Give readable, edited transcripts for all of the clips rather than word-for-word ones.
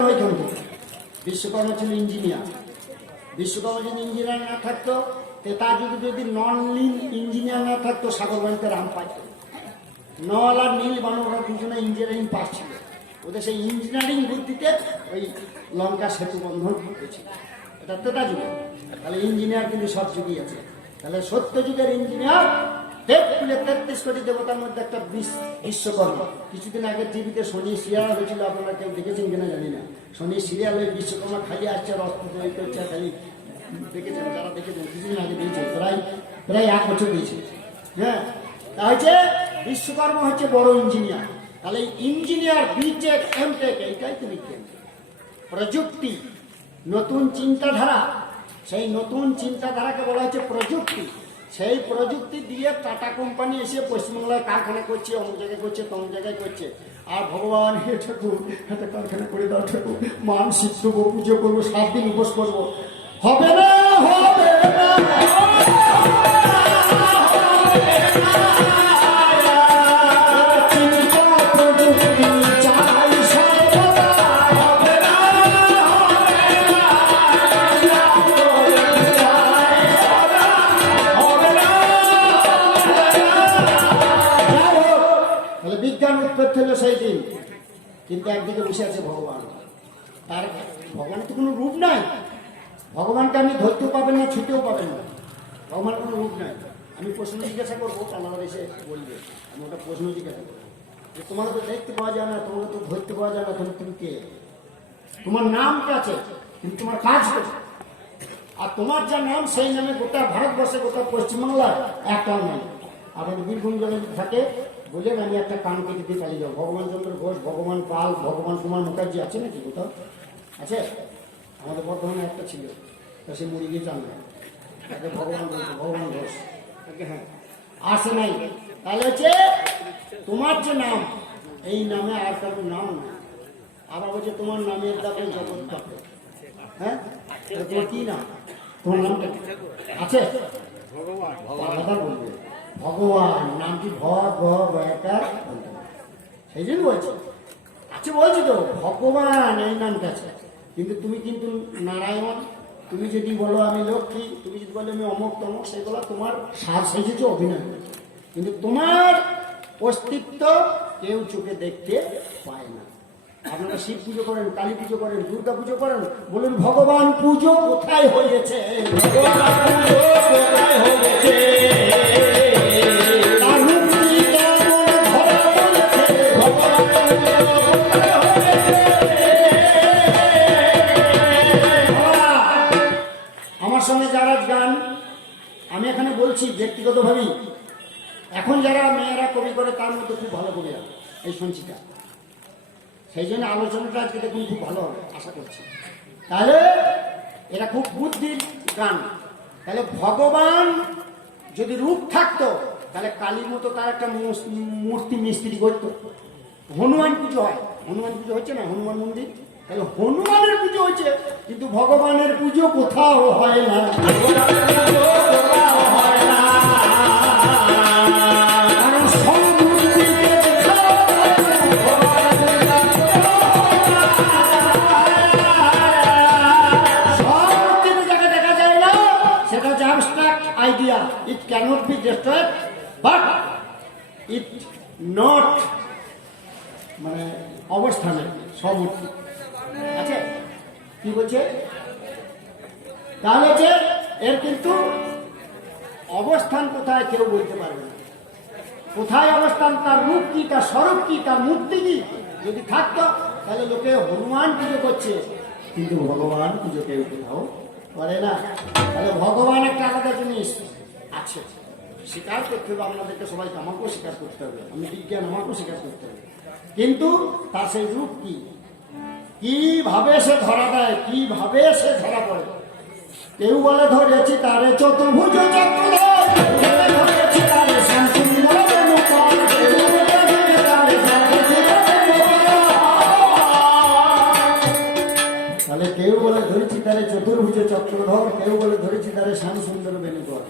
ওইখান থেকে বিশ্বকর্মা ছিল ইঞ্জিনিয়ার। বিশ্বকর্মা যদি ইঞ্জিনিয়ার না থাকতো, তার যদি নন নীল ইঞ্জিনিয়ার না থাকতো, সাগরবাড়িতে রাম পাইত। নল আর নীল বানরা দুজনে ইঞ্জিনিয়ারিং পাস ছিল। ওদের সেই ইঞ্জিনিয়ারিং বুদ্ধিতে ওই লঙ্কা সেতু বন্ধন হয়েছিল। এটা তেতা যুগে। তাহলে ইঞ্জিনিয়ার কিন্তু সব যুগই আছে। তাহলে সত্য যুগের ইঞ্জিনিয়ার 33 কোটি দেবতার মধ্যে একটা বিশ্বকর্মা। কিছুদিন আগে টিভিতে শনি সিরিয়াল হয়েছিল, আপনারা কেউ দেখেছেন কিনা জানি না। শনি সিরিয়াল ওই বিশ্বকর্মা খালি আসছে, অস্ত্র তৈরি করছে, খালি দেখেছেন, যারা দেখেছেন কিছুদিন আগে দিয়েছে, প্রায় 1 বছর দিয়েছে। হ্যাঁ, তা হচ্ছে বিশ্বকর্মা হচ্ছে বড় ইঞ্জিনিয়ার। তাহলে ইঞ্জিনিয়ার বিটেক এমটেক এইটাই তো বিজ্ঞান, প্রযুক্তি, নতুন চিন্তাধারা। সেই নতুন চিন্তাধারাকে বলা হচ্ছে প্রযুক্তি। সেই প্রযুক্তি দিয়ে টাটা কোম্পানি এসে পশ্চিমবাংলায় কারখানা করছে, অমুক জায়গায় করছে, তমুক জায়গায় করছে। আর ভগবান হে ঠাকুর, একটা কারখানা করে দাও ঠাকুর, মান শিখবো, পুজো করবো, 7 দিন উপোস করবো। হবে না, হবে না। সেই দিন কিন্তু একদিকে বসে আছে ভগবান। তার ভগবানের তো কোনো রূপ নাই। ভগবানকে আপনি ধরতেও পাবেন না, ছুটেও পাবেন না। ভগবানের কোনো রূপ নাই। আমি প্রশ্ন জিজ্ঞাসা করবো, আপনারা এসে বলবে। আমি ওটা প্রশ্ন জিজ্ঞাসা করবো যে তোমাকে তো দেখতে পাওয়া যায় না, তোমাকে তো ধরতে পাওয়া যায় না, তাহলে তুমি কে? তোমার নামটা আছে কিন্তু তোমার কাজ করছে। আর তোমার যা নাম, সেই নামে গোটা ভারতবর্ষে, গোটা পশ্চিমবাংলার একটাও নাই। আমাদের বীরভূম জেলায় থাকে বললেন, আমি একটা কান কেটে দিয়ে পালিয়ে যাবো। ভগবান চন্দ্র ঘোষ, ভগবান পাল, ভগবান কুমার মুখার্জি আছে নাকি কোথাও? আছে? আমাদের বর্ধমানে একটা ছিল, তা সে মরে গিয়ে জানবে তাকে ভগবান বলছে, ভগবান ঘোষ। হ্যাঁ, আসে নাই। তাহলে হচ্ছে তোমার যে নাম, এই নামে আর কারোর নাম নেই। আবার বলছে তোমার নামের দাপে জগৎ কাপে। হ্যাঁ, তোমার কি নাম? তোমার নামটা আছে? ভগবান বলবে ভগবান নামটি ভগবান, সেই জন্য বলছি। আচ্ছা, বলছি তো ভগবান এই নামটা আছে, কিন্তু তুমি কিন্তু নারায়ণ। তুমি যদি বলো আমি লক্ষ্মী, তুমি যদি বলো আমি অমুক তমক, সেগুলো তোমার সাজ সেজেছে, অভিনয় করেছে, কিন্তু তোমার অস্তিত্ব কেউ চোখে দেখতে পায় না। আপনারা শিব পুজো করেন, কালী পুজো করেন, দুর্গা পুজো করেন, বলুন ভগবান পুজো কোথায় হয়েছে? ভগবান পুজো কোথায় হয়েছে? আমার সঙ্গে যারা গান, আমি এখানে বলছি ব্যক্তিগতভাবে, এখন যারা মেয়েরা কবি করে তার মধ্যে খুব ভালো কবিরা এই সঞ্চিতা। সেই জন্য আলোচনাটা আজকে দেখুন খুব ভালো হবে, আশা করছি। তাহলে এরা খুব বুদ্ধির গান। তাহলে ভগবান যদি রূপ থাকতো, তাহলে কালীর মতো তার একটা মূর্তি মিস্ত্রি করত। হনুমান পুজো হয়, হনুমান পুজো হচ্ছে না, হনুমান মন্দির। তাহলে হনুমানের পুজো হচ্ছে, কিন্তু ভগবানের পুজো কোথাও হয় না। Idea, it cannot be destroyed, but it not মানে অবস্থানে সব আছে। কি বলছে? তাহলে যে এর কিন্তু অবস্থান কোথায় কেউ বলতে পারবে না। কোথায় অবস্থান, তার রূপ কি, তার স্বরূপ কি, তার মূর্তি কি যদি থাকতো, তাহলে লোকে হনুমান পুজো করছে, কিন্তু ভগবান পুজো কেউ কোথাও করে না। তাহলে ভগবান একটা আলাদা জিনিস আছে, স্বীকার করতে হবে আপনাদেরকে, সবাইকে, আমাকেও স্বীকার করতে হবে, আমি বিজ্ঞান, আমাকেও স্বীকার করতে হবে। কিন্তু তার সেই রূপ কি, কিভাবে সে ধরা দেয়, কিভাবে সে ধরা পড়ে। কেউ বলে ধরেছি তারে চতুর্ভুজ চক্রধর, ধরেছি তারে শান্তনুর বেণুকর, তাহলে কেউ বলে ধরেছি তারে চতুর্ভুজ চক্রধর, কেউ বলে ধরেছি তারে শ্যাম সুন্দর বেণুকর।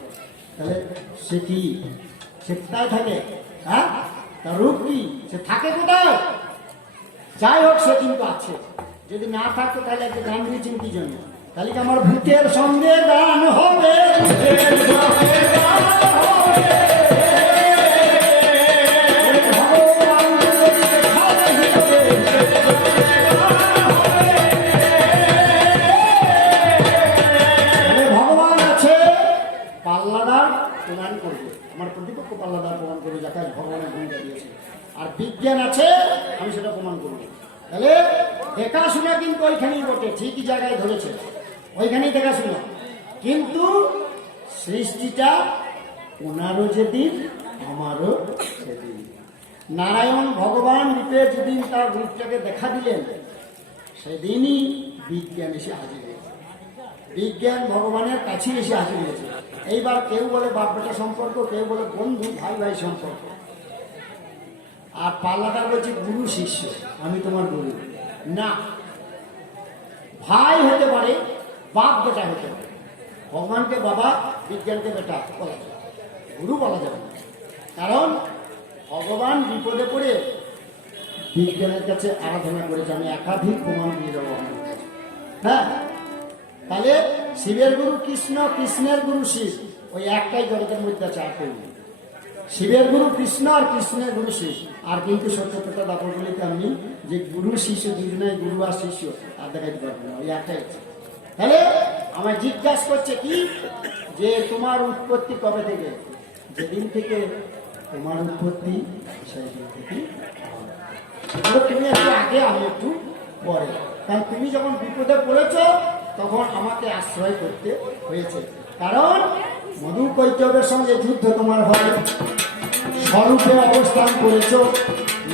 তাহলে সে কি, সে কোথায় থাকে? হ্যাঁ, তার রূপ কি, সে থাকে কোথায়? যাই হোক, সে কিন্তু আছে। যদি না থাকতো তাহলে একটা গান দিয়েছেন কি জন্য? তাহলে কি আমার ভূতের সঙ্গে গান হবে? ভগবান আছে, পাল্লাদার প্রমাণ করবে, আমার প্রতিপক্ষ পাল্লাদার প্রমাণ করবে যাকে ভগবানের ভূমিকা দিয়েছে। আর বিজ্ঞান আছে, আমি সেটা প্রমাণ করবো। তাহলে দেখাশোনা কিন্তু ওইখানেই বটে, ঠিকই জায়গায় ধরেছে, ওইখানেই দেখাশোনা। কিন্তু সৃষ্টিটা ওনারও যেদিন, আমারও সেদিন। নারায়ণ ভগবান রূপে যেদিন তার রূপটাকে দেখা দিলেন, সেদিনই বিজ্ঞান এসে হাজির হয়েছে। বিজ্ঞান ভগবানের কাছে এসে হাজির হয়েছে। এইবার কেউ বলে বাপ বেটা সম্পর্ক, কেউ বলে বন্ধু ভাই ভাই সম্পর্ক। আর পাল্লাদার বলছে গুরু শিষ্য, আমি তোমার গুরু না। ভাই হতে পারে, বাপ বেটা হতে পারে। ভগবানকে বাবা, বিজ্ঞানকে বেটা বলা যাবে, গুরু বলা যাবে না। কারণ ভগবান বিপদে পড়ে বিজ্ঞানের কাছে আরাধনা করেছে। আমি একাধিক প্রমাণ দিয়ে দেবো। হ্যাঁ, তাহলে শিবের গুরু কৃষ্ণ, কৃষ্ণের গুরু শিব, ওই একটাই জগতের মধ্যে আছে, আর কেউ নেই। শিবের গুরু কৃষ্ণ আর কৃষ্ণের গুরু শিব। আর কিন্তু সত্য কথা দাপরগুলিতে আমি যে গুরু শিষ্য দুজনে, গুরু আর শিষ্য আর দেখাইতে পারবো না, ওই একটাই আছে। তাহলে আমার জিজ্ঞাসা করছে কি, যে তোমার উৎপত্তি কবে থেকে? যেদিন থেকে তোমার উৎপত্তি সেই দিন থেকে। তুমি একটু আগে, আমি একটু পরে। কারণ তুমি যখন বিপদে পড়েছ তখন আমাকে আশ্রয় করতে হয়েছে। কারণ মধু কৈতবের সঙ্গে যুদ্ধ তোমার হয়, স্বরূপে অবস্থান করেছ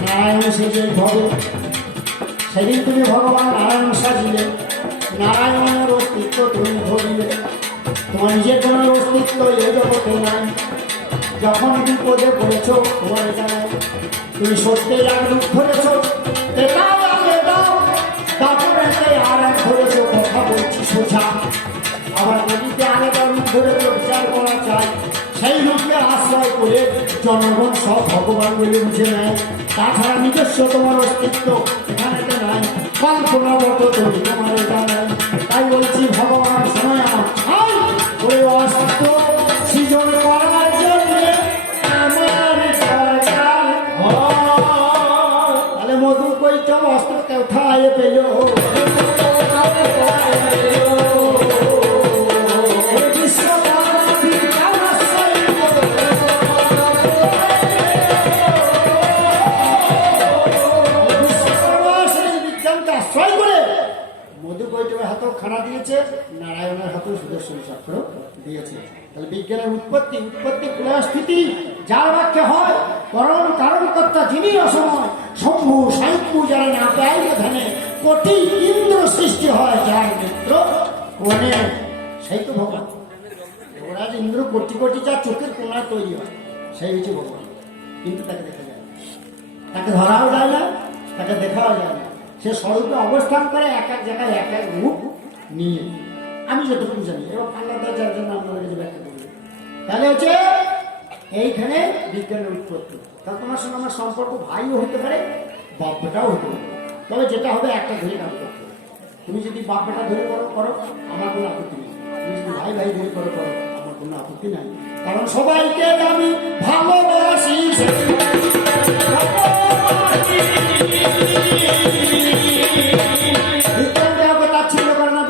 নারায়ণ সেজে ভবে। সেদিন তুমি ভগবান নারায়ণ সাজিলে, নারায়ণের অস্তিত্ব তুমি ধরিলে। তোমার নিজের কোনো অস্তিত্ব এ জগতে নাই। যখন বিপদে পড়েছ তোমার জানাই, তুমি সত্যি এক রূপ ধরেছ, এটাও আগে দাও, তারপরে আর এক ধরেছ, কথা বলছি সোজা। আবার নদীতে আলাদা রূপ ধরেছ, বিচার করা চাই। সেই রূপকে আশ্রয় করে জনগণ সব ভগবান বলে বুঝে নেয়। তাছাড়া নিজস্ব তোমার অস্তিত্ব এখানে তো নাই, কল্পনা মতো তুমি তোমার জানাই। তাই বলছি ভগবান সময় আমার ছাই ওই অস্তিত্ব সৃজন করার জন্য আমার দরকার। তাহলে মধু কৈতব অস্ত্র কোথায় পেল? খানা দিয়েছে, নারায়ণের হাতেও সুদর্শন চক্র দিয়েছে। তাহলে বিজ্ঞানের উৎপত্তি, উৎপত্তি ক্রিয়াস্থিতি যার বাক্যে হয়, করণ কারণকর্তা যিনি অসময়, শম্ভু সাইকু যারা না পাইলে ধ্যানে, কোটি ইন্দ্র সৃষ্টি হয় যার মিত্র কোণে, সেই তো ভগবান। ওরা যে ইন্দ্র কোটি কোটি যা চোখের কোণায় তৈরি হয়, সেই হচ্ছে ভগবান। কিন্তু তাকে দেখা যায় না, তাকে ধরাও যায় না, তাকে দেখাও যায় না। সে স্বরূপে অবস্থান করে এক এক জায়গায় এক এক রূপ নিয়ে। আমি যতটুকু জানি, এবার পাল্লাদার যার জন্য আপনাদের কাছে ব্যাখ্যা করবে। তাহলে হচ্ছে এইখানে বিজ্ঞানের উৎপত্তি। তাহলে তোমার সঙ্গে আমার সম্পর্ক ভাইও হতে পারে, বাপ বেটাও হতে পারে। তবে যেটা হবে একটা ধরে কাজ করতে হবে। তুমি যদি বাপ বেটা ধরে করো আমার কোনো আপত্তি নেই, তুমি যদি ভাই ভাই ধরে করো আমার কোনো আপত্তি নাই। কারণ সবাইকে আমি ভালোবাসি।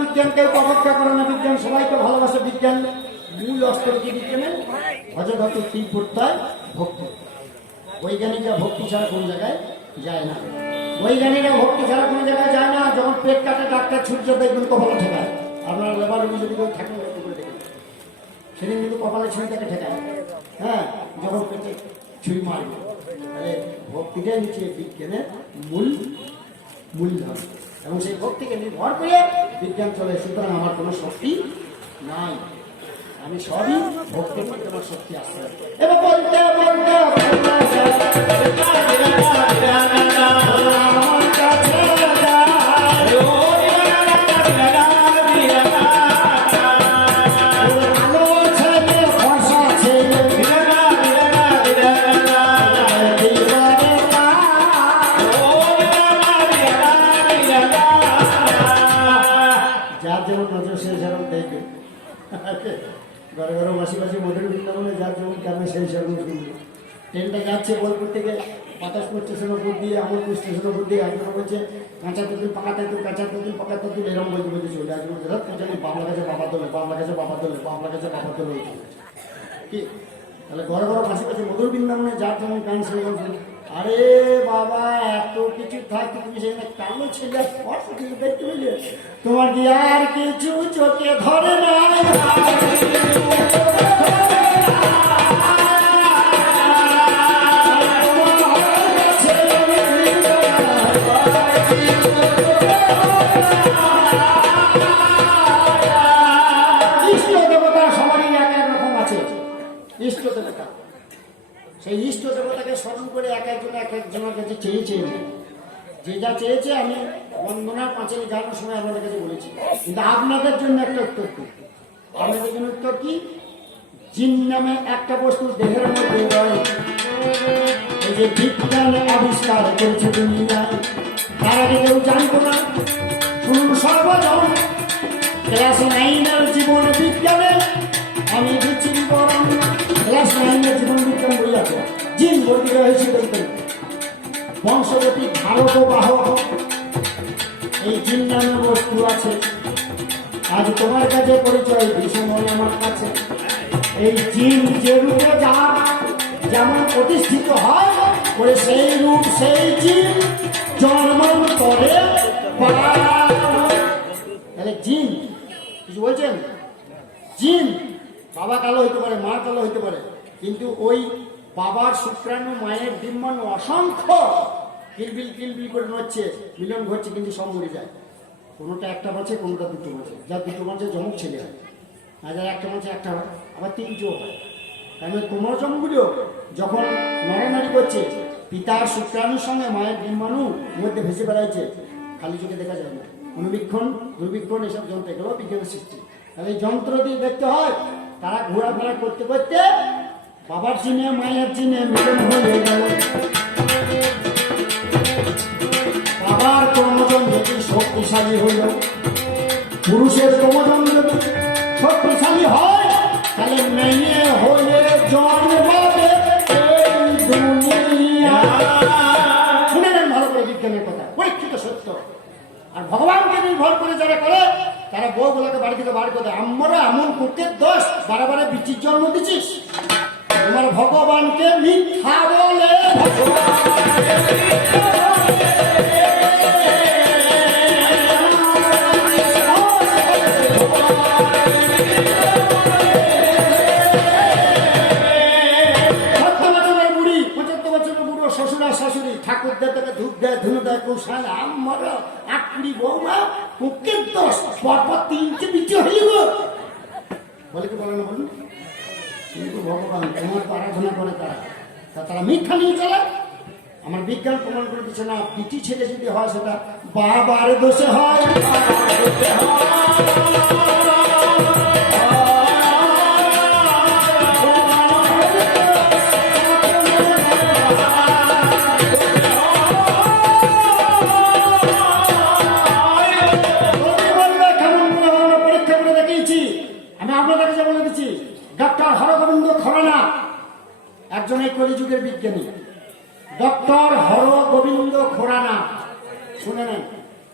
বিজ্ঞানকে অপেক্ষা করে না, বিজ্ঞান সবাইকে ভালোবাসে। বিজ্ঞান মূল অস্ত্র কি বিজ্ঞানের? ভজগত তিন প্রত্যয় ভক্তি। বৈজ্ঞানিকরা ভক্তি ছাড়া কোন জায়গায় যায় না। বৈজ্ঞানিকরা ভক্তি ছাড়া কোনো জায়গায় যায় না। যখন পেট কাটে ডাক্তার ছুটছে দেখবেন কপালে ঠেকায়। আপনার লেবার রুগী যদি কেউ থাকেন করে দেখেন, সেদিন কিন্তু কপালে ছুঁয়ে তাকে ঠেকায়। হ্যাঁ, যখন পেটে ছুঁই মারবে। তাহলে ভক্তিটাই নিচ্ছে বিজ্ঞানের মূলধন, এবং সেই ভক্তিকে নির্ভর করে বিজ্ঞান চলে। সুতরাং আমার কোনো শক্তি নাই, আমি সবই ভক্তির মধ্যে আমার শক্তি আসছে। এবার বলতে বলতে আমার কাছে যেমন নজর সে সেরকম দেখবে, ঘরে ঘরে বাসি বাসি মধুর বৃন্দাবনে যার যেমন কেমন সেই সেরকম শুনবে। ট্রেনটা যাচ্ছে বোলপুর থেকে পাতাসপুর স্টেশনের উপর দিয়ে আমলপুর স্টেশনের উপর দিয়ে একজন বলছে কাঁচা তেঁতুল পাকা তেঁতুল কাঁচা তেঁতুল পাকা তেঁতুল এরকম বলতে বলতে চলে একজন বলছে ধর জানি বাবলা কাছে বাবা তোলে বাবলা কাছে বাবা তোলে বাবলা কাছে বাবা তোলে কি। তাহলে ঘরে ঘরে বাসি বাসি মধুর বৃন্দাবনে যার যেমন গান সেরকম শুনি। আরে বাবা এত কিছু থাকতে তুমি সেখানে কালো ছেলে স্পর্শ কিছু দেখতে পেলে, তোমার কি আর কিছু চোখে ধরে না? সেই ইষ্ট দেবতাকে স্মরণ করে এক একজনের কাছে চেয়েছে, যে যা চেয়েছে আমি বন্দনার পাঁচালী গানের সময় আপনাদের কাছে বলেছি। কিন্তু আপনাদের জন্য একটা উত্তর কি, আপনাদের জন্য উত্তর কি, জিন নামে একটা বস্তু দেহের মধ্যে রয়, এই যে বিজ্ঞান আবিষ্কার করেছে দুনিয়ায়, তার আগে কেউ জানতো না। শুনুন সর্বজন, ক্লাস 9 জীবন বিজ্ঞানে আমি দিচ্ছি বিবরণ। ক্লাস 9 জীবন বিজ্ঞান বই আছে, জিন বলতে হয়েছে বংশগতি ভারত বাহক এই জিন নামে বস্তু আছে। আজ তোমার কাছে পরিচয় বিষময় আমার কাছে। এই জিন যে রূপে যার যেমন প্রতিষ্ঠিত হয় করে সেই রূপ সেই জিন জন্ম করে। তাহলে জিন কিছু বলছেন, জিন বাবা কালো হইতে পারে, মা কালো হইতে পারে, কিন্তু ওই বাবার শুক্রাণু মায়ের ডিম্বাণু অসংখ্য কিলবিল করে নড়ছে, মিলন ঘটছে, কিন্তু সব মরে যায়। কোনোটা একটা বাঁচে, কোনোটা দুটো বাঁচে। যার দুটো বাঁচে জমক ছেলে হয়, আর যার একটা বাঁচে একটা হয়, আবার তিনটেও হয়। কারণ ওই ক্রোমোজোমগুলো যখন নড়ানড়ি করছে, পিতার শুক্রাণুর সঙ্গে মায়ের ডিম্বাণু মধ্যে ভেসে বেড়াইছে, খালি চোখে দেখা যায় না। অনুবীক্ষণ দূরবীক্ষণ এসব যন্ত্র, এগুলো বিজ্ঞানের সৃষ্টি। তাহলে এই যন্ত্র দিয়ে দেখতে হয়, তারা ঘোরাফেরা করতে করতে বাবার চিনে মায়ের চিনে মিলন হয়ে গেল। বাবার ক্রোমোজোম যদি শক্তিশালী হইল, পুরুষের ক্রোমোজোম যদি শক্তিশালী হয়, তাহলে মেয়ে হয়ে জন্মাবে এই দুনিয়া। শুনে নেন ভালো করে বিজ্ঞানের কথা, পরীক্ষিত সত্য। আর ভগবানকে নির্ভর করে যারা করে, তারা বউগুলোকে বাড়ি থেকে বার করে দেয়। আমরা এমন কুকের দোষ, বারে বিচির জন্ম দিচ্ছিস, তোমার ভগবানকে মিথ্যা বলে। শাশুড়ি ঠাকুরদের থেকে ধূপ দেয়, ধুনো দেয়, কৌশল আমরা আটকুড়ি বৌমা কুকের দোষ, পরপর 3টে বিচি হয়ে গো বলে কি বলে না বলুন। কিন্তু ভগবান তোমার আরাধনা করে তারা মিথ্যা নিয়ে চলে। আমার বিজ্ঞান প্রমাণ করে দিচ্ছে না, বিটি ছেলে যদি হয় সেটা বাবার দোষে হয়। ডক্টর হরগোবিন্দ খোরানা একজন এই কলিযুগের বিজ্ঞানী, ডক্টর হরগোবিন্দ খোরানা। শুনে নেন,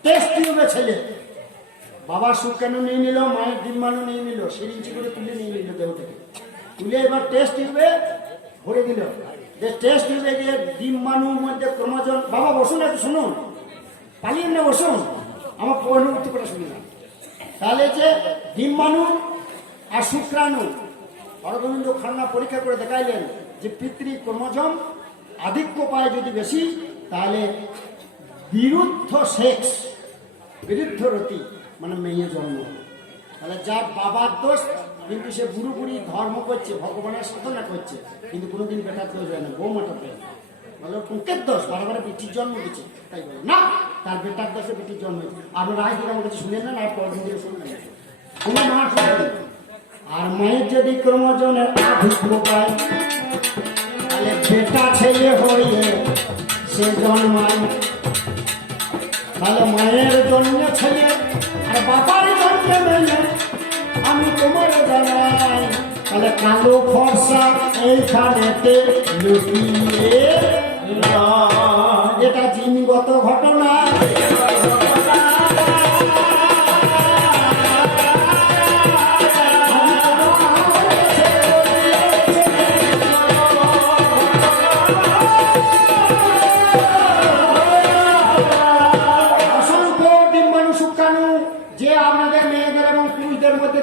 টেস্ট টিউবে ছেলে বাবার শুক্রাণু নিয়ে নিল, মায়ের ডিম্বাণু নিয়ে নিল, সিরিঞ্জি করে তুলে নিয়ে নিল দেহ থেকে, তুলে এবার টেস্ট টিউবে ভরে দিল। টেস্ট টিউবে গিয়ে ডিম্বাণুর মধ্যে ক্রোমোজোম, বাবা বসুন একটু শুনুন, পালিয়ে না বসুন, আমার পরিণতি করে শুনলাম। তাহলে যে ডিম্বাণু আর শুক্রাণু হরগোবিন্দ খোরানা পরীক্ষা করে দেখাইলেন যে পিতৃ ক্রোমোজোম আধিক্য পায় যদি বেশি, তাহলে বিরুদ্ধ সেক্স, বিরুদ্ধ রতি মানে মেয়ে জন্ম। তাহলে যার বাবার দোষ, কিন্তু সে বুড়ো বুড়ি ধর্ম করছে, ভগবানের সাধনা করছে, কিন্তু কোনোদিন বেটার দোষ হয় না, বৌমাটা পেয়ে বলো কুকের দোষ, বারে বেটির জন্ম দিচ্ছে, তাই বলে না তার বেটার দোষে বেটির জন্ম হয়েছে। আপনারা আজ দিকে আমার কাছে শুনেন না, আর পরের দিকে শুনলেন কোনো মা শুনবেন। আর মায়ের যদি ক্রোমোজোমের আধিক্য পায়, তাহলে বেটা ছেলে হয়ে সে জন্মায়। তাহলে মায়ের জন্মে ছেলে আর বাবার জন্মে কালো ফর্সা এইখানেতে লুকিয়ে এটা জিনগত ঘটনা।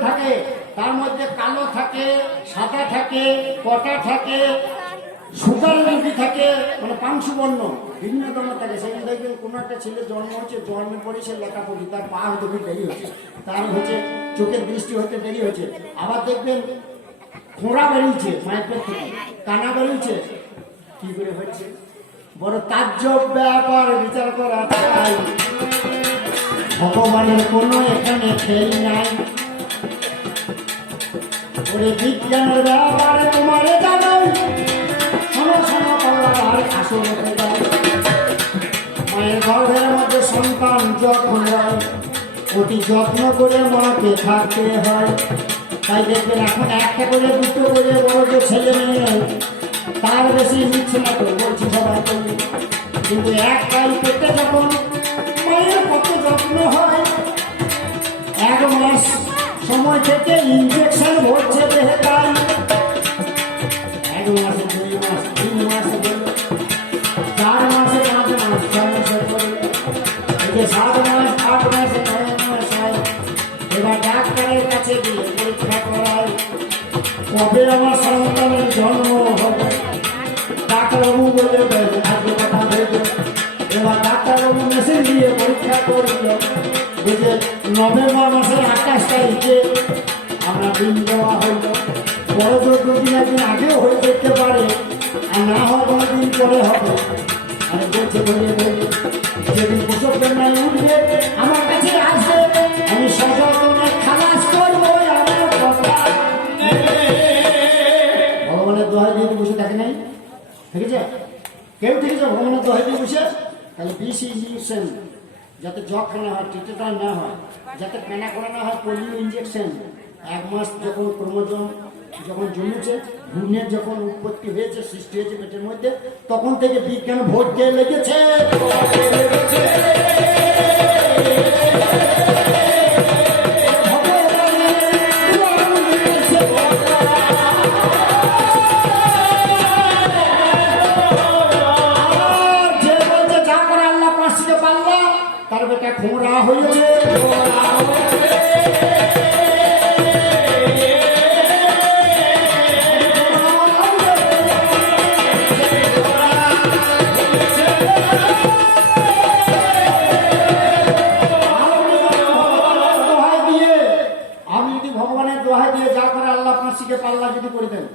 থাকে তার মধ্যে কালো থাকে, সাদা থাকে, কটা থাকে, সুগার রুগী থাকে, মানে পাংশু বর্ণ বিভিন্ন ধরনের থাকে। সেখানে দেখবেন কোনো একটা ছেলে জন্ম হচ্ছে, জন্মের পরে সে লেখাপড়ি, তার পা হতে খুব দেরি হচ্ছে, তার হচ্ছে চোখের দৃষ্টি হতে দেরি হচ্ছে। আবার দেখবেন খোঁড়া বেরিয়েছে মায়ের পেট থেকে, কানা বেরিয়েছে, কি করে হচ্ছে? বড় তাজ্জব ব্যাপার, বিচার করা চাই। ভগবানের কোনো এখানে খেল নাই। ওরে বিজ্ঞানের ব্যাপারে তোমারে জানাই, শোনো শোনো পাল্লার আসল হতে যায়। মায়ের গর্ভের মধ্যে সন্তান যখন হয়, ওটি যত্ন করে মাকে থাকতে হয়। তাই দেখবেন এখন একটা করে দুটো করে বড় যে ছেলে মেয়ে, তার বেশি নিচ্ছে না তো, বলছি সবাই করবে। কিন্তু একটাই পেটে যখন মায়ের কত যত্ন হয়, 1 মাস সময় থেকে ইনজেকশন হচ্ছে দেহে, তাই 1 মাসে 2 মাস 3 মাসে 4 মাসে 5 মাস 6 মাসে 7 মাস 8 মাসে 9 মাস হয়। এবার ডাক্তারের কাছে গিয়ে পরীক্ষা করায়, কবে আমার সন্তানের জন্ম হবে। ডাক্তারবাবু বলে দেয় আজকে কথা ভেবে। এবার ডাক্তারবাবু মেশিন দিয়ে পরীক্ষা করল, বুঝে নভেম্বর মাসের 28 তারিখে আমরা দিন দেওয়া হইল। বড় জোর 2-3 দিন আগেও হয়ে যেতে পারে, আর না হয় 2 দিন পরে হবে। আর বলছে বলে বলে যেদিন প্রসবের নাই উঠবে আমার কাছে আসবে, আমি সযত্নে খালাস করবো। ভগবানের দোহাই দিয়ে বসে থাকে নাই, ঠিক আছে? কেউ ঠিক আছে ভগবানের দোহাই দিয়ে বসে, তাহলে বিষ ইঞ্জেকশন যাতে যক্ষা না হয়, টিটেটার না হয়, যাতে কানা করা না হয়, পোলিও ইঞ্জেকশন। 1 মাস যখন ক্রোমোজোম যখন জন্মেছে, ভ্রূণের যখন উৎপত্তি হয়েছে, সৃষ্টি হয়েছে পেটের মধ্যে, তখন থেকে বিজ্ঞান ভোট দিয়ে লেগেছে। তার বেটা খোঁড়া হয়েছে। আমি যদি ভগবানের দোহাই দিয়ে যা করে আল্লাহ ফাঁসিকে পাল্লা যদি করে দেন,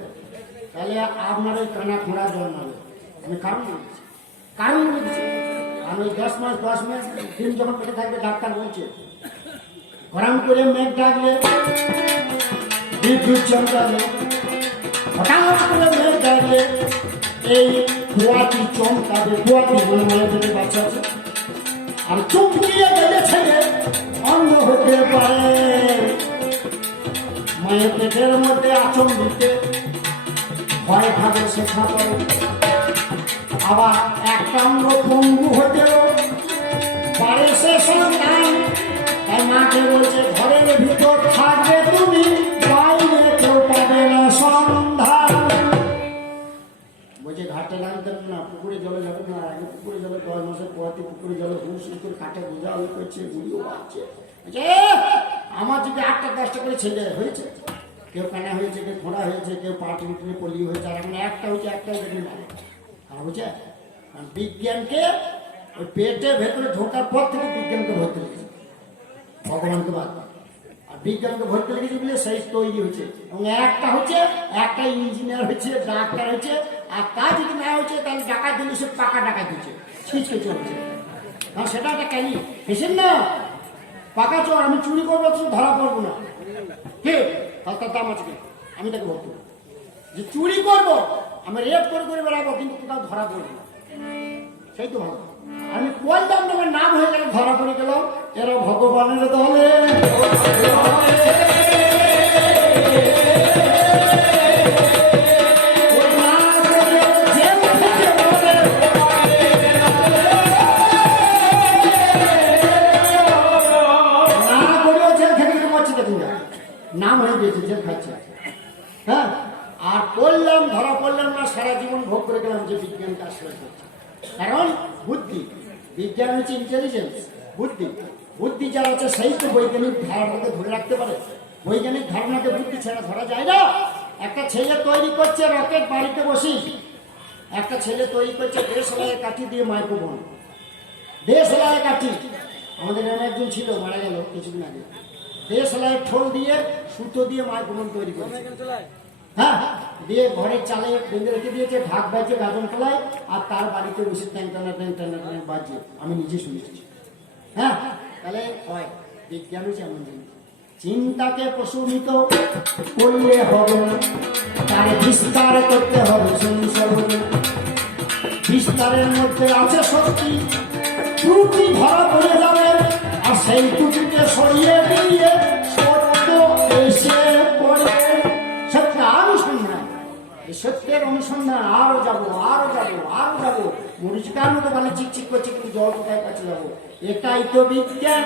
তাহলে আপনার ওই কানা খোঁড়া জন্মাবে। আমি কারণ বলেছি, কারণ বলেছি। আর ওই 10 মাস দিন যখন পেটে থাকবে, ডাক্তার বলছে গরম করে মেঘ ডাকলে, বিদ্যুৎ চমকাবে, হঠাৎ করে মেঘ ডাকলে এই খোয়াটি চমকাবে। খোয়াটি বলে মায়ের পেটে বাচ্চা আছে, আর চমকিয়ে গেলে ছেলে অন্ধ হতে পারে। মায়ের পেটের মধ্যে আচমবিতে ভয় খাবে, সে খাবে। আবার একটা অঙ্গ পঙ্গু হতেও পারে সে সন্তান। তাই মাকে বলছে ঘরের ভিতর থাকবে তুমি, বাইরে কেউ পাবে না সন্ধান। বলছে ঘাটে নামতেন না, পুকুরে জলে যাবেন না। আগে পুকুরে জলে 10 মাসের পরতে পুকুরে জলে হুঁশ করে কাঠে বোঝা ওই করছে, বুড়িও আসছে। আমার যদি 8টা-10টা করে ছেলে হয়েছে, কেউ কানা হয়েছে, কেউ খোঁড়া হয়েছে, কেউ পা টিনে পলিও হয়েছে, আর এখন একটা হয়েছে, একটাই যদি মানে বুঝে। বিজ্ঞানকে ওই পেটের ভেতরে ঢোকার পর থেকে বিজ্ঞানকে ভর্তি লেগেছে, ভগবানকে বাদ। আর বিজ্ঞানকে ভর্তি লেগেছে বলে সেই তৈরি হচ্ছে। এবং একটা হচ্ছে, একটা ইঞ্জিনিয়ার হচ্ছে, ডাক্তার হচ্ছে। আর তা যদি না হচ্ছে, তাহলে ডাকাত দিলে সে পাকা ডাকাত হচ্ছে, ছিঁচকে চলছে। হ্যাঁ, সেটা একটা ক্যানি হেসেন না, পাকা চোর। আমি চুরি করবো তো ধরা পড়বো না, কে তার দাম আছে? আমি তাকে বলবো যে চুরি করবো, আমি রেপ করে বেড়াবো, কিন্তু কোথাও ধরা পড়বে না। সেই তো ভালো। আমি কোন দাম তোমার নাম হয়ে গেল, ধরা পড়ে গেল। এরা ভগবানের দলে নাম হয়ে গেছে জেল খাচ্ছে। হ্যাঁ, আর পড়লাম, ধরা পড়লাম না, সারা জীবন ভোগ করে গেলাম যে বিজ্ঞানকে আশ্রয় করছে। কারণ বুদ্ধি, বিজ্ঞান হচ্ছে ইন্টেলিজেন্স, বুদ্ধি। বুদ্ধি যার আছে সেই তো বৈজ্ঞানিক ধারণাকে ধরে রাখতে পারে। বৈজ্ঞানিক ধারণাকে বুদ্ধি ছাড়া ধরা যায় না। একটা ছেলে তৈরি করছে রকেট বাড়িতে বসি, একটা ছেলে তৈরি করছে দেশলাইয়ের কাঠি দিয়ে মাইক্রোফোন, দেশলাইয়ের কাঠি। আমাদের এমন একজন ছিল, মারা গেল কিছুদিন আগে, দেশলাইয়ের ঠোল দিয়ে সুতো দিয়ে মাইক্রোফোন তৈরি করছে। হ্যাঁ, দিয়ে ঘরের চালে বেঁধে রেখে দিয়েছে, ঢাক বাজছে গাজন তোলায়, আর তার বাড়িতে বসে ট্যাং টানা ট্যাং টানা ট্যাং বাজছে। আমি নিজে শুনেছি। হ্যাঁ, তাহলে হয় বিজ্ঞান হচ্ছে এমন জিনিস। চিন্তাকে প্রশমিত করলে হবে না, তার বিস্তার করতে হবে সংশোধন। বিস্তারের মধ্যে আছে শক্তি, ত্রুটি ধরা পড়ে যাবে, আর সেই ত্রুটিকে সরিয়ে দিয়ে সত্য এসে পড়ে। সত্য অনুসন্ধান, এই সত্যের অনুসন্ধান, আরো যাবো আরো যাবো আরো যাবো। মরিচিকার মতো মানে চিকচিক করছে, কিন্তু জল কোথায় কাছে যাবো? এটাই তো বিজ্ঞান।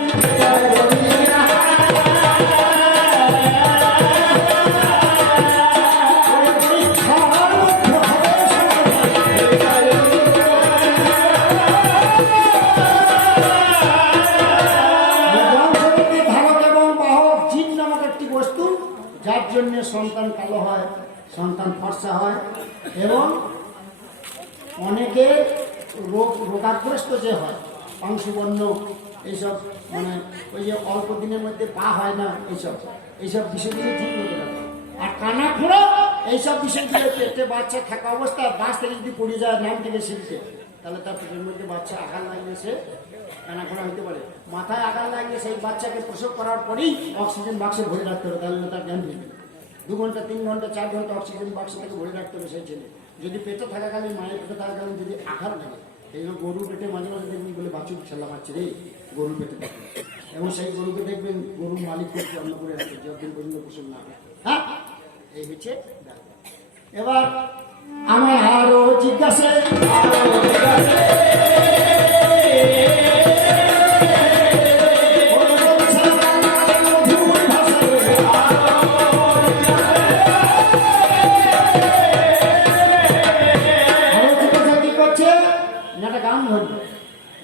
যার জন্য সন্তান কালো হয়, সন্তান ফর্সা হয়, এবং অনেকের রোগাগ্রস্ত যে হয়, অংশবর্ণ, এইসব মানে ওই যে অল্প দিনের মধ্যে পা হয় না, এইসব বিষয়গুলো ঠিক হয়ে গেল। আর কানা খোঁড়ো, এইসব বিষয়গুলো পেটে বাচ্চা থাকা অবস্থায় বাস থেকে যদি পড়ে যায় নাম থেকে শিখছে, তাহলে তার পেটের মধ্যে বাচ্চা আঘাত লাগলে সে কানা খোঁড়া হতে পারে। মাথায় আঘাত লাগলে সেই বাচ্চাকে প্রসব করার পরেই অক্সিজেন বাক্সে ভরে রাখতে হবে, তাহলে তার জ্ঞান ফিরবে। 2 ঘন্টা 3 ঘন্টা 4 ঘন্টা অক্সিজেন বাক্সে থেকে ভরে রাখতে হবে সেই ছেলে। যদি পেটে থাকাকালীন, মায়ের পেটে থাকাকালীন যদি আঘাত লাগে, এই গরুর পেটে মাঝে মাঝে দেখবেন বলে বাছুর ছেলা মারছে রে, গরুর পেটে থাকে, এবং সেই গরুকে দেখবেন গরুর মালিক করতে অন্য করে রাখছে যতদিন পর্যন্ত প্রসব না হয়। হ্যাঁ, এই হচ্ছে। এবার আমার আরো জিজ্ঞাসা,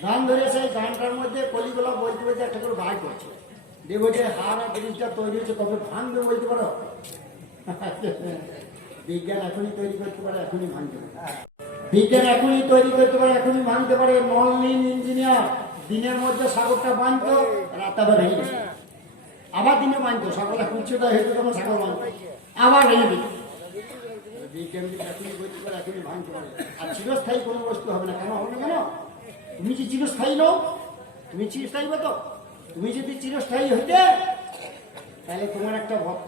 গান ধরে সেই গানটার মধ্যে কলিগুলো বলতে বলতে একটা করে বাই করছে, দেখবো যে হার আর জিনিসটা তৈরি হচ্ছে, তবে ভাঙবে বলতে পারো। বিজ্ঞান এখনই তৈরি করতে পারে, এখনই ভাঙতে পারে। বিজ্ঞান এখনই তৈরি করতে পারে, এখনই ভাঙতে পারে। নন-লিন ইঞ্জিনিয়ার দিনের মধ্যে সাগরটা বাঁধতো, রাতটা ভেঙে গেছে, আবার দিনে বাঁধতো, সাগরটা উচ্চতা হয়েছে তখন সাগর বাঁধতো, আবার ভেঙে দিত। বিজ্ঞান এখনই করতে পারে, এখনই ভাঙতে পারে। আর চিরস্থায়ী কোনো বস্তু হবে না। কেন হবে না? কেন? তুমি যে চিরস্থায়ী নও, তুমি চিরস্থায়ী হতো। তুমি যদি চিরস্থায়ী হইতে, তাহলে তোমার একটা ভক্ত,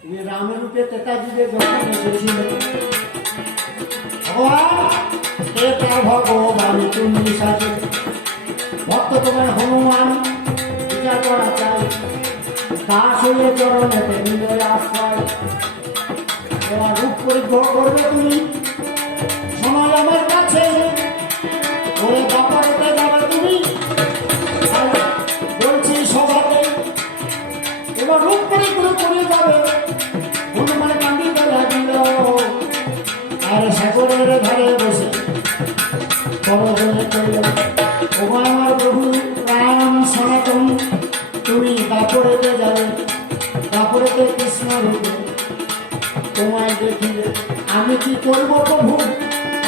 তুমি রামের রূপে তেতা যুগে যখন এসেছিলে, ভগবান তেতা ভগবান তুমি সাজে, ভক্ত তোমার হনুমান বিচার করা চাই, দাস হয়ে চরণে নিলয় আশ্রয়। তোমার রূপ পরিগ্রহ করবে তুমি, সময় আমার কাছে ওরে বাপারতে যাবে তুমি, বলছি সভাতে এবার রূপ পরিগ্রহ করে যাবে। হনুমান কান্দিতে লাগিল, আর সাগরের ধারে বসে করজনে কইল, ও আমার প্রভু রাম সনাতন, তুমি দাপড়েতে যাবে, দাপড়েতে কৃষ্ণ রূপে তোমায় দেখিলে আমি কি করবো প্রভু,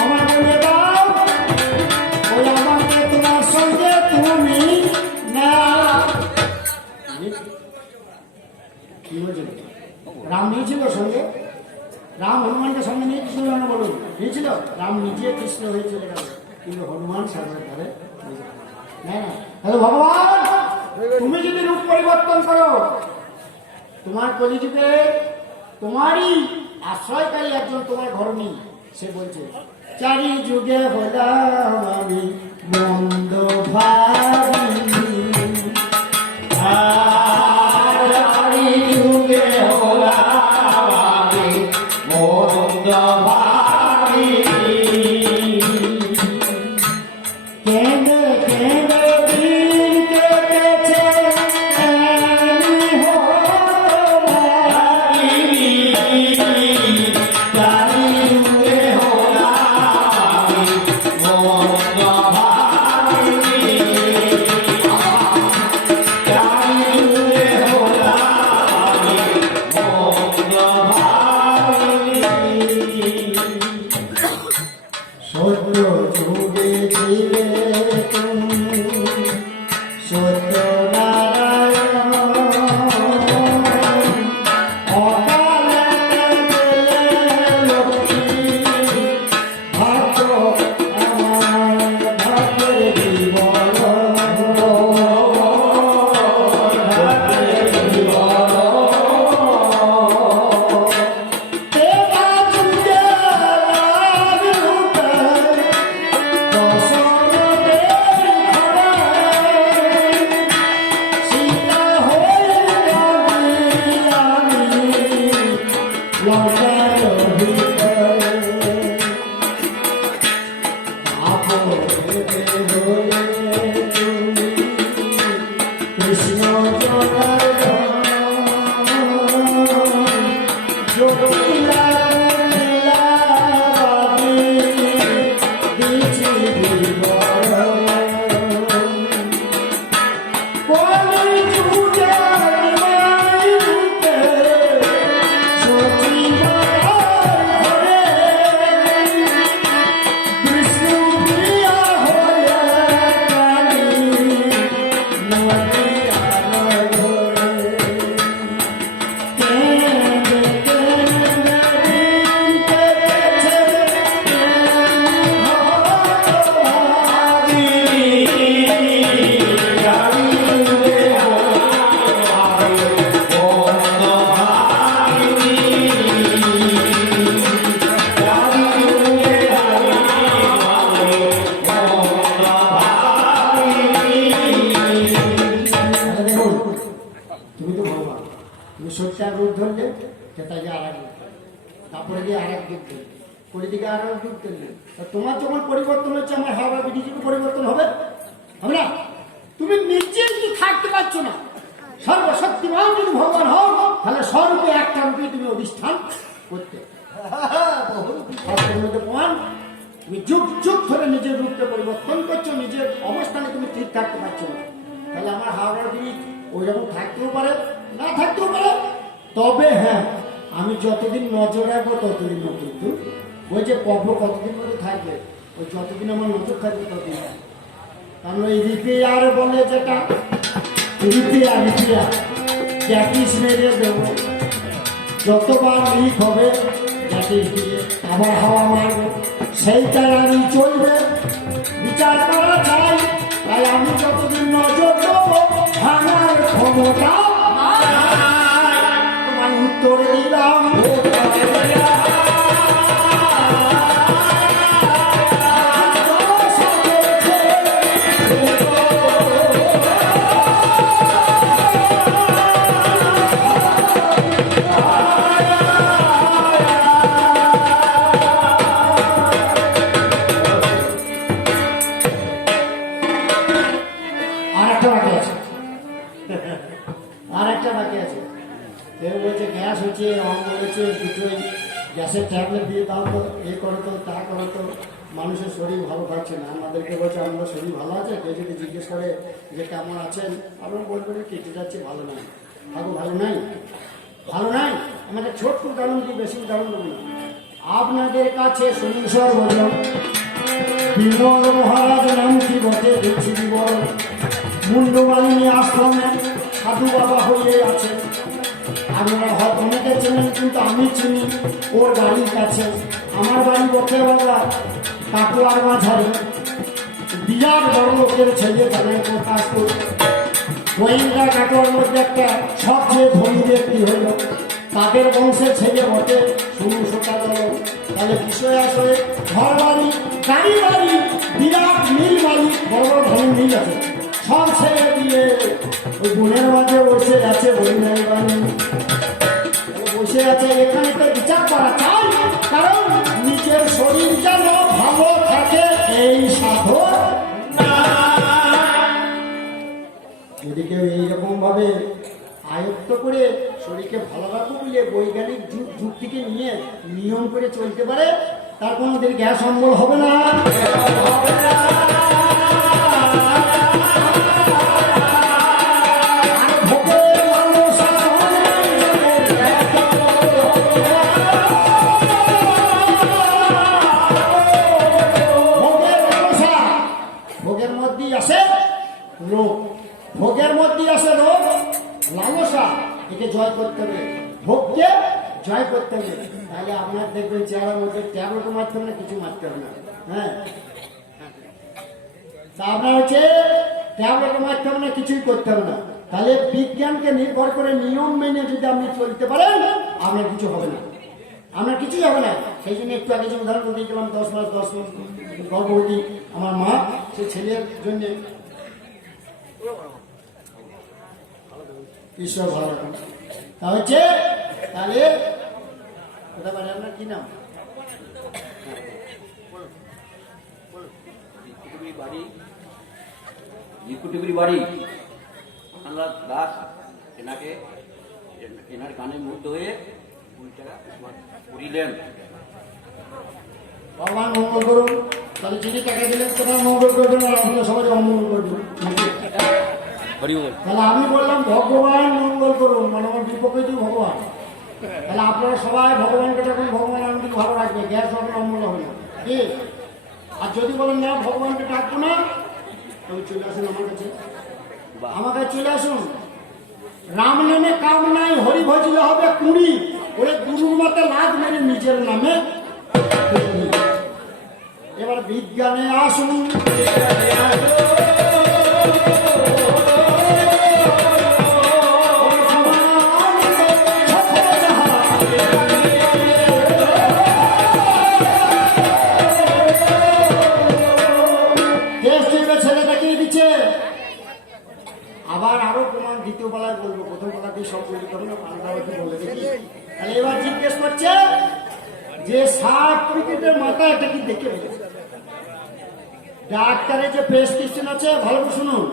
আমার বলে দাও, ওই আমাকে তোমার সঙ্গে তুমি না। কি বলছিল? রাম নিয়েছিল সঙ্গে, রাম হনুমানকে সঙ্গে নিয়েছিল না? বলুন, নিয়েছিল। রাম নিজে কৃষ্ণ হয়ে চলে গেল, কিন্তু হনুমান সাগরের ধারে। হ্যাঁ, ভগবান তুমি যদি রূপ পরিবর্তন করো, তোমার কলিযুগে তোমারই আশ্রয়কারী একজন তোমার ধর্মী, সে বলছে চারি যুগে হলাম আমি মন্দ ভাবি, চারি যুগে হলাম আমি মন্দ ভাবি, কেঁদে কেঁদে দিন কেটেছে, সত্যের রূপ ধরলে সেটাকে আর এক রূপ, তারপরে গিয়ে আর এক রূপ ধরলে, পরিদিকে আর এক রূপ ধরলে। তোমার যখন পরিবর্তন হচ্ছে আমার হাওড়া বিডিজিকে পরিবর্তন হবে হবে না? তুমি নিজে যদি থাকতে পারছো না, সর্বশক্তিমান যদি ভগবান হও, তাহলে স্বরূপে একটা রূপে তুমি অধিষ্ঠান করতে। মধ্যে প্রমাণ, তুমি যুগ যুগ ধরে নিজের রূপকে পরিবর্তন করছো, নিজের অবস্থানে তুমি ঠিক থাকতে পারছো না। তাহলে আমার হাওড়া ব্রিজ ওই রকম থাকতেও পারে, না থাকতেও পারে। তবে হ্যাঁ, আমি যতদিন নজর রাখবো ততদিন না, কিন্তু ওই যে পর্ব কতদিন মধ্যে থাকবে, ওই যতদিন আমার নজর থাকবে ততদিন। কারণ ওই রিপেয়ার বলে যেটা, রিপেয়ার প্র্যাকটিস মেরে দেবো, যতবার লিক হবে প্র্যাকটিস দিয়ে আবার হাওয়া মারবে, সেইটাই আমি চলবে, বিচার করা চাই। তাই আমি যতদিন নজর দেবো আমার ক্ষমতা তোমার উত্তরে দিলাম। গ্যাসের ট্যাবলেট দিয়ে দাও তো, এ করো তো, তা করো তো, মানুষের শরীর ভালো থাকছে না। আমাদেরকে বলছে আমাদের শরীর ভালো আছে, কেউ যদি জিজ্ঞেস করে যে কেমন আছেন, আমরা বলবেন কেটে যাচ্ছে, ভালো নাই। থাকো, ভালো নাই, ভালো নাই। আমাদের ছোট্ট উদাহরণ কি, বেশি উদাহরণ দেবো না। আপনাদের কাছে শুনুন সর্বজন, বিমল মহারাজ নাম কি বটে দেখছি বিবরণ, মুন্ডমালিনী আশ্রমে সাধু বাবা হয়ে আছে। আপনারা হয়তো অনেকে চেনেন, কিন্তু আমি চিনি ওর বাড়ির কাছে। আমার বাড়ি বকের বাবা কাকুয়ার মাঝারে, বিরাট বড় লোকের ছেলে, তাদের প্রকাশ করে গোয়েন্দা কাকুয়ার মধ্যে একটা সবচেয়ে ধনী ব্যক্তি হইল, তাদের বংশের ছেলে বটে। শুনুন সোটা দল, তাহলে বিষয় আসলে ঘর বাড়ি, গাড়ি বাড়ি, বিরাট মিল মালিক, বড় বড় ধনী মিল আছে, সব ছেড়ে দিয়ে ওই বোনের মাঝে বসে আছে। বৈনাই বাড়ি বসে আছে, এখানে তো বিচার করা চাই, কারণ নিজের শরীর যেন ভালো থাকে এই সাধন। যদি কেউ এইরকম ভাবে আয়ত্ত করে শরীরকে ভালো রাখবো বলে বৈজ্ঞানিক যুক্তিকে নিয়ে নিয়ম করে চলতে পারে, তার কোনোদিন গ্যাস অম্বল হবে না। ভোগের মধ্যে আসে রোগ, লালসা, একে জয় করতে হবে, ভোগকে জয় করতে হবে। তাহলে আপনার দেখবেন চেহারার মধ্যে ট্যাবলেটও মারতে হবে না, কিছু মারতে হবে না। হ্যাঁ, তা আপনার হচ্ছে ট্যাবলেটও মারতে হবে না, কিছুই করতে হবে না। তাহলে বিজ্ঞানকে নির্ভর করে নিয়ম মেনে যদি আপনি চলতে পারেন, আপনার কিছু হবে না, আপনার কিছুই হবে না। সেই জন্য একটু আগে যে উদাহরণ দিয়ে গেলাম, 10 মাস গর্ভবতী আমার মা, সে ছেলের জন্য ঈশ্বর ভালো রাখুন। তা হচ্ছে তাহলে কোথায় বাড়ি, আপনার কি নাম? বাড়ি প্রধানলাল দাস এনাকে এনার গানে মুগ্ধ হয়ে 20 টাকা করিলেন। ভগবান মঙ্গল করুন। তাহলে যিনি টাকা দিলেন সেটা মঙ্গল করবেন আর আপনার সবাই অমঙ্গল করবেন। তাহলে আমি বললাম ভগবান মঙ্গল করুন, মানে আমার বিপক্ষে তুই ভগবান। তাহলে আপনারা সবাই ভগবানকে ডাকুন, ভগবান আমাদের ভালো রাখবে, গ্যাস হবে অমঙ্গল হবে না কি? আর যদি বলেন না ভগবানকে ডাকবো না, তবে চলে আসুন আমার কাছে, আমার কাছে চলে আসুন। রাম নামে কাম নাই, হরি ভজিলে হবে কুড়ি, ওরে গুরুর মতে লাদ মেরে নিজের নামে। এবার বিজ্ঞানে আসুন। আবার আরো প্রমাণ দ্বিতীয় বেলায় বলবো, প্রথম বেলাতেই সব বলি তবে না পাল্টাপাল্টি বলে দেখি। তাহলে এবার জিজ্ঞেস করছে যে সার্টিফিকেটের মাথায় এটা কি দেখে ফেলেছে? ডাক্তারের যে প্রেসক্রিপশন আছে, ভালো করে শুনুন,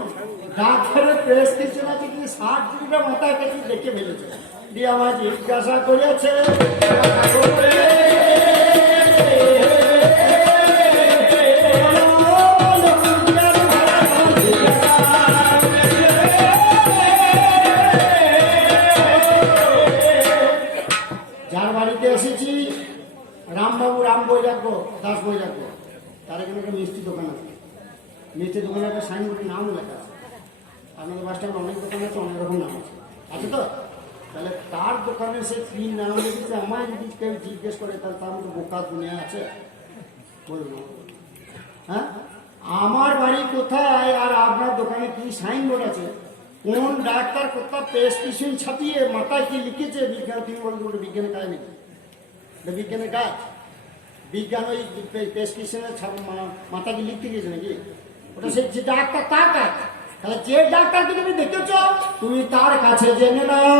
ডাক্তারের প্রেসক্রিপশন আছে কি সার্টিফিকেটের মাথায় এটা কি দেখে ফেলেছে? দিয়ে আমার জিজ্ঞাসা করেছে যার বাড়িতে এসেছি, রামবাবু, রাম বৈরাগ্য, দাস বৈরাগ্য, তার এখানে একটা মিষ্টি দোকান আছে। মিষ্টি দোকানে একটা সাইনবোর্ডে নাম লেখা আছে। আপনাদের বাস স্ট্যান্ডে অনেক দোকান আছে, অনেক রকম নাম আছে, আছে তো? তাহলে তার দোকানে সে কি নাম লিখেছে আমায় যদি কেউ জিজ্ঞেস করে, তাহলে তার মতো বোকা দুনিয়া আছে? বলুন। হ্যাঁ, আমার বাড়ি কোথায় আর আপনার দোকানে কি সাইনবোর্ড আছে, কোন ডাক্তার কোথাও প্রেসক্রিপশন ছাপিয়ে মাথায় কি লিখেছে, বিজ্ঞান তুমি বলতে ওটা বিজ্ঞানের কাজ নেই, বিজ্ঞানের কাজ। বিজ্ঞান ওই প্রেসক্রিপশনের মাথা কি লিখতে গিয়েছে নাকি? ওটা সে যে ডাক্তার তার কাজ। তাহলে যে ডাক্তারকে তুমি দেখেছ, তুমি তার কাছে জেনে নাও।